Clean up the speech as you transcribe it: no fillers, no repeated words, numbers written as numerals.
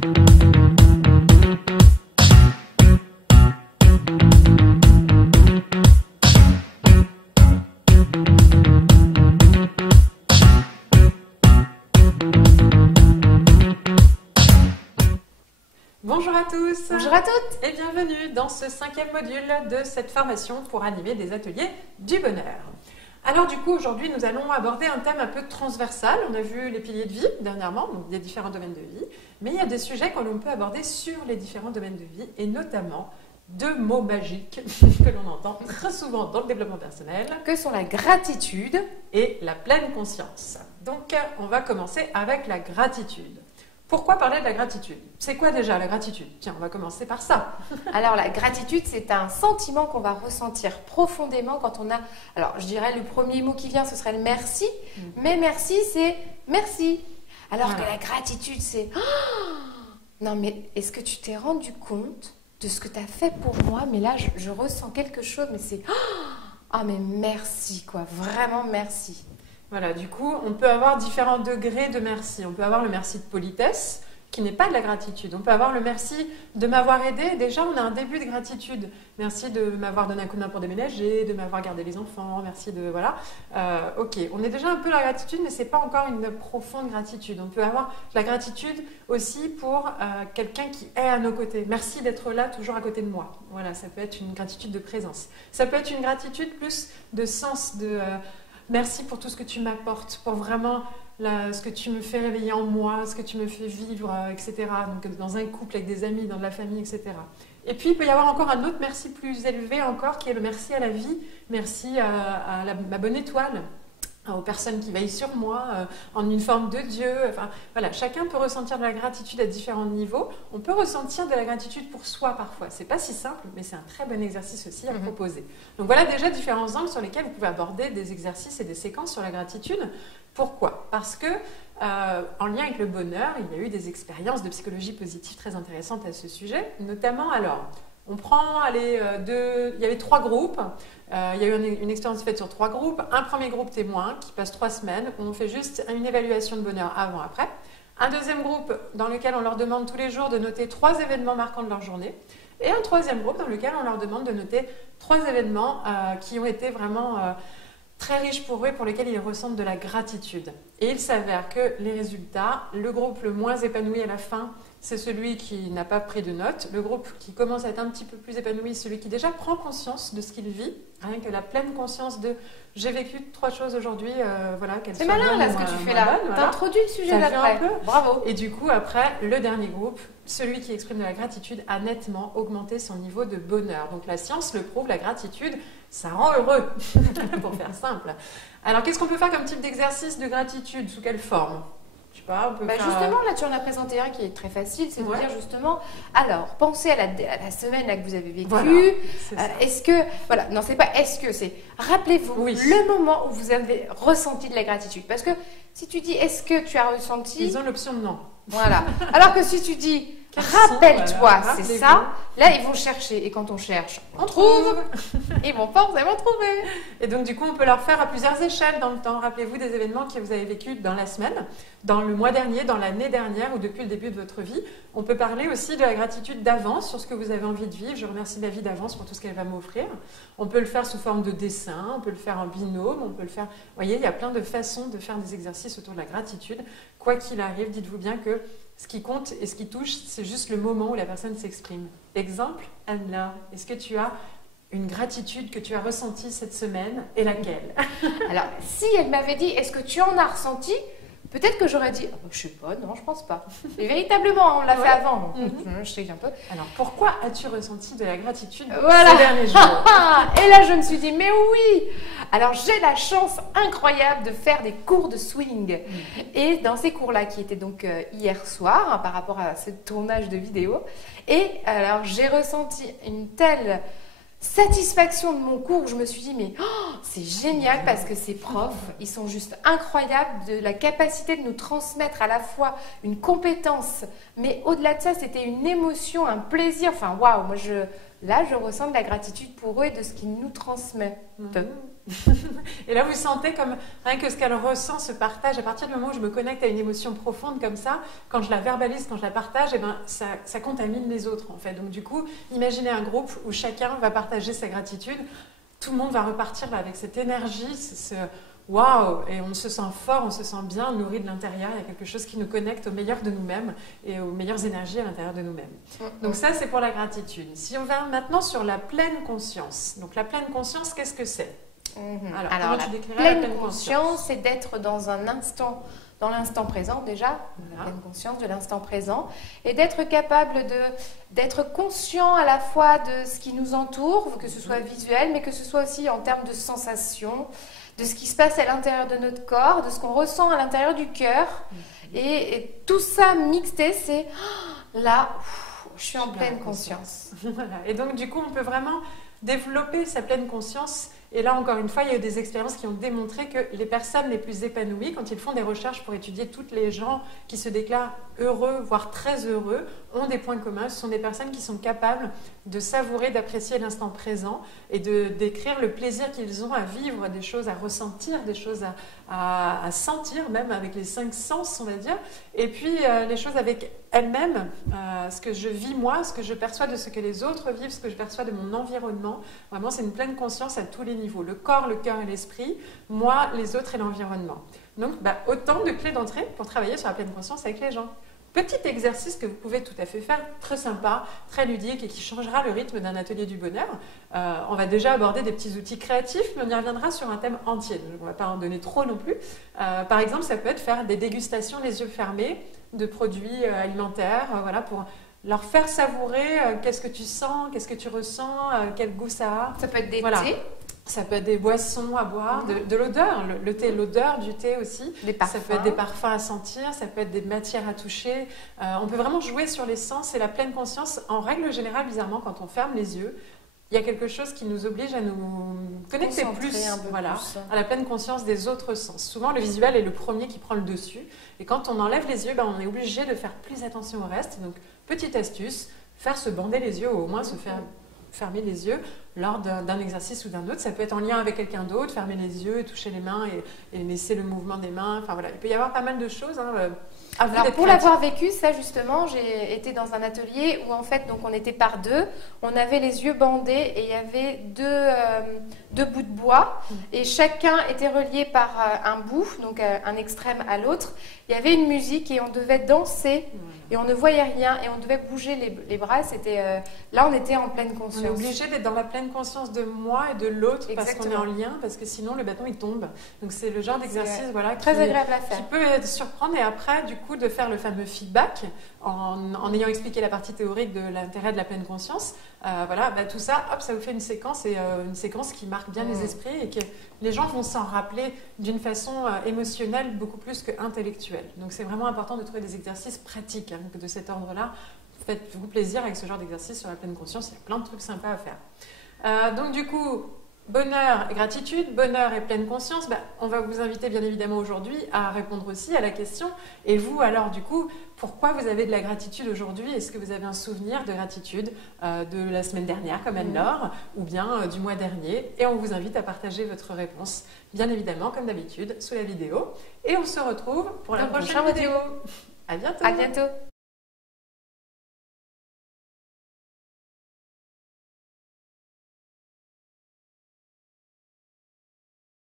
Bonjour à tous. Bonjour à toutes. Et bienvenue dans ce 5e module de cette formation pour animer des ateliers du bonheur. Alors du coup, aujourd'hui, nous allons aborder un thème un peu transversal. On a vu les piliers de vie dernièrement, donc des différents domaines de vie. Mais il y a des sujets que l'on peut aborder sur les différents domaines de vie et notamment deux mots magiques que l'on entend très souvent dans le développement personnel. Que sont la gratitude et la pleine conscience. Donc, on va commencer avec la gratitude. Pourquoi parler de la gratitude? C'est quoi déjà la gratitude? Tiens, on va commencer par ça. Alors la gratitude, c'est un sentiment qu'on va ressentir profondément quand on a... Alors je dirais le premier mot qui vient, ce serait le merci. Mais merci, c'est merci. Alors que la gratitude, c'est... Oh, non mais est-ce que tu t'es rendu compte de ce que tu as fait pour moi? Mais là, je ressens quelque chose, mais c'est... Ah mais merci quoi, vraiment merci. Voilà, du coup, on peut avoir différents degrés de merci. On peut avoir le merci de politesse, qui n'est pas de la gratitude. On peut avoir le merci de m'avoir aidé. Déjà, on a un début de gratitude. Merci de m'avoir donné un coup de main pour déménager, de m'avoir gardé les enfants, merci de... Voilà. Ok, on est déjà un peu la gratitude, mais ce n'est pas encore une profonde gratitude. On peut avoir la gratitude aussi pour quelqu'un qui est à nos côtés. Merci d'être là, toujours à côté de moi. Voilà, ça peut être une gratitude de présence. Ça peut être une gratitude plus de sens, de... Merci pour tout ce que tu m'apportes, pour vraiment ce que tu me fais réveiller en moi, ce que tu me fais vivre, etc. Donc dans un couple, avec des amis, dans la famille, etc. Et puis il peut y avoir encore un autre merci plus élevé encore, qui est le merci à la vie, merci à ma bonne étoile, aux personnes qui veillent sur moi, en une forme de Dieu. Enfin, voilà, chacun peut ressentir de la gratitude à différents niveaux. On peut ressentir de la gratitude pour soi parfois. C'est pas si simple, mais c'est un très bon exercice aussi à proposer. Donc voilà déjà différents angles sur lesquels vous pouvez aborder des exercices et des séquences sur la gratitude. Pourquoi? Parce que en lien avec le bonheur, il y a eu des expériences de psychologie positive très intéressantes à ce sujet, notamment alors. On prend, il y avait 3 groupes. Il y a eu une expérience faite sur 3 groupes. Un premier groupe témoin qui passe 3 semaines où on fait juste une évaluation de bonheur avant-après. Un deuxième groupe dans lequel on leur demande tous les jours de noter 3 événements marquants de leur journée. Et un troisième groupe dans lequel on leur demande de noter 3 événements qui ont été vraiment très riches pour eux et pour lesquels ils ressentent de la gratitude. Et il s'avère que les résultats, le groupe le moins épanoui à la fin, c'est celui qui n'a pas pris de notes. Le groupe qui commence à être un petit peu plus épanoui, celui qui déjà prend conscience de ce qu'il vit, rien que la pleine conscience de « j'ai vécu 3 choses aujourd'hui, voilà, qu'elles soient bonnes. » C'est malin là ce que tu fais là, voilà. T'introduis le sujet d'après. Bravo. Et du coup, après, le dernier groupe, celui qui exprime de la gratitude a nettement augmenté son niveau de bonheur. Donc la science le prouve, la gratitude, ça rend heureux, pour faire simple. Alors qu'est-ce qu'on peut faire comme type d'exercice de gratitude? Sous quelle forme? Je sais pas, on peut faire... Justement, là tu en as présenté un qui est très facile, c'est de dire justement, alors pensez à la semaine là, que vous avez vécue, voilà, est-ce que, voilà, non c'est pas est-ce que, c'est rappelez-vous le moment où vous avez ressenti de la gratitude, parce que si tu dis est-ce que tu as ressenti... Ils ont l'option de non. Voilà, alors que si tu dis rappelle-toi, voilà, c'est ça, là ils vont chercher, et quand on cherche, on trouve, ils vont forcément trouver. Et donc du coup on peut leur faire à plusieurs échelles dans le temps. Rappelez-vous des événements que vous avez vécus dans la semaine, dans le mois dernier, dans l'année dernière ou depuis le début de votre vie. On peut parler aussi de la gratitude d'avance sur ce que vous avez envie de vivre. Je remercie la vie d'avance pour tout ce qu'elle va m'offrir. On peut le faire sous forme de dessin, on peut le faire en binôme, on peut le faire... Vous voyez, il y a plein de façons de faire des exercices autour de la gratitude. Quoi qu'il arrive, dites-vous bien que ce qui compte et ce qui touche, c'est juste le moment où la personne s'exprime. Exemple, Anne-Laure, est-ce que tu as une gratitude que tu as ressentie cette semaine et laquelle? Alors, si elle m'avait dit, est-ce que tu en as ressenti? Peut-être que j'aurais dit, oh, je sais pas, non, je pense pas. Mais véritablement, on l'a fait avant, donc je sais un peu. Alors, pourquoi as-tu ressenti de la gratitude ces derniers jours? Et là, je me suis dit, mais oui! Alors, j'ai la chance incroyable de faire des cours de swing. Et dans ces cours-là, qui étaient donc hier soir, hein, par rapport à ce tournage de vidéo, et alors, j'ai ressenti une telle satisfaction de mon cours, je me suis dit mais c'est génial parce que ces profs, ils sont juste incroyables de la capacité de nous transmettre à la fois une compétence, mais au-delà de ça, c'était une émotion, un plaisir. Enfin waouh, moi je ressens de la gratitude pour eux et de ce qu'ils nous transmettent. Et là, vous sentez comme rien que ce qu'elle ressent, ce partage, à partir du moment où je me connecte à une émotion profonde comme ça, quand je la verbalise, quand je la partage, eh ben, ça contamine les autres en fait. Donc du coup, imaginez un groupe où chacun va partager sa gratitude, tout le monde va repartir là, avec cette énergie, waouh, et on se sent fort, on se sent bien nourri de l'intérieur, il y a quelque chose qui nous connecte au meilleur de nous-mêmes et aux meilleures énergies à l'intérieur de nous-mêmes. Donc ça, c'est pour la gratitude. Si on va maintenant sur la pleine conscience, donc la pleine conscience, qu'est-ce que c'est? Alors la pleine conscience, c'est d'être dans un instant, dans l'instant présent déjà, la pleine conscience de l'instant présent, et d'être capable d'être conscient à la fois de ce qui nous entoure, que ce soit visuel, mais que ce soit aussi en termes de sensations, de ce qui se passe à l'intérieur de notre corps, de ce qu'on ressent à l'intérieur du cœur. Et tout ça mixté, c'est là, je suis en pleine conscience. Voilà. Et donc, du coup, on peut vraiment développer sa pleine conscience. Et là, encore une fois, il y a eu des expériences qui ont démontré que les personnes les plus épanouies, quand ils font des recherches pour étudier toutes les gens qui se déclarent heureux, voire très heureux, ont des points communs. Ce sont des personnes qui sont capables de savourer, d'apprécier l'instant présent et de décrire le plaisir qu'ils ont à vivre des choses, à ressentir des choses, à sentir, même avec les 5 sens, on va dire. Et puis, les choses avec elles-mêmes, ce que je vis moi, ce que je perçois de ce que les autres vivent, ce que je perçois de mon environnement. Vraiment, c'est une pleine conscience à tous les niveaux. Le corps, le cœur et l'esprit, moi, les autres et l'environnement. Donc, autant de clés d'entrée pour travailler sur la pleine conscience avec les gens. Petit exercice que vous pouvez tout à fait faire, très sympa, très ludique et qui changera le rythme d'un atelier du bonheur. On va déjà aborder des petits outils créatifs, mais on y reviendra sur un thème entier. Donc, on ne va pas en donner trop non plus. Par exemple, ça peut être faire des dégustations les yeux fermés de produits alimentaires, voilà, pour leur faire savourer qu'est-ce que tu sens, qu'est-ce que tu ressens, quel goût ça a. Ça peut être des thés. Ça peut être des boissons à boire, de l'odeur, le thé, l'odeur du thé aussi. Des parfums. Ça peut être des parfums à sentir, ça peut être des matières à toucher. On peut vraiment jouer sur les sens et la pleine conscience. En règle générale, bizarrement, quand on ferme les yeux, il y a quelque chose qui nous oblige à nous connecter plus, à la pleine conscience des autres sens. Souvent, le visuel est le premier qui prend le dessus. Et quand on enlève les yeux, on est obligé de faire plus attention au reste. Donc, petite astuce, faire se bander les yeux ou au moins se faire fermer les yeux lors d'un exercice ou d'un autre. Ça peut être en lien avec quelqu'un d'autre, fermer les yeux et toucher les mains et laisser le mouvement des mains. Enfin voilà, il peut y avoir pas mal de choses. Alors pour l'avoir vécu, ça justement, j'ai été dans un atelier où en fait, donc on était par deux, on avait les yeux bandés et il y avait deux bouts de bois et chacun était relié par un bout, donc un extrême à l'autre. Il y avait une musique et on devait danser et on ne voyait rien et on devait bouger les bras. C'était là, on était en pleine conscience. On est obligé d'être dans la pleine conscience de moi et de l'autre parce qu'on est en lien, parce que sinon le bâton il tombe. Donc c'est le genre d'exercice très agréable à faire, qui peut surprendre et après du coup de faire le fameux feedback en ayant expliqué la partie théorique de l'intérêt de la pleine conscience. Tout ça, hop, ça vous fait une séquence et une séquence qui marque bien les esprits et que les gens vont s'en rappeler d'une façon émotionnelle beaucoup plus qu'intellectuelle. Donc c'est vraiment important de trouver des exercices pratiques de cet ordre-là. Faites-vous plaisir avec ce genre d'exercice sur la pleine conscience, il y a plein de trucs sympas à faire. Donc du coup, bonheur et gratitude, bonheur et pleine conscience, on va vous inviter bien évidemment aujourd'hui à répondre aussi à la question. Et vous alors du coup, pourquoi vous avez de la gratitude aujourd'hui? Est-ce que vous avez un souvenir de gratitude de la semaine dernière comme Anne-Laure ou bien du mois dernier? Et on vous invite à partager votre réponse, bien évidemment comme d'habitude, sous la vidéo. Et on se retrouve pour la prochaine vidéo. À bientôt. À bientôt.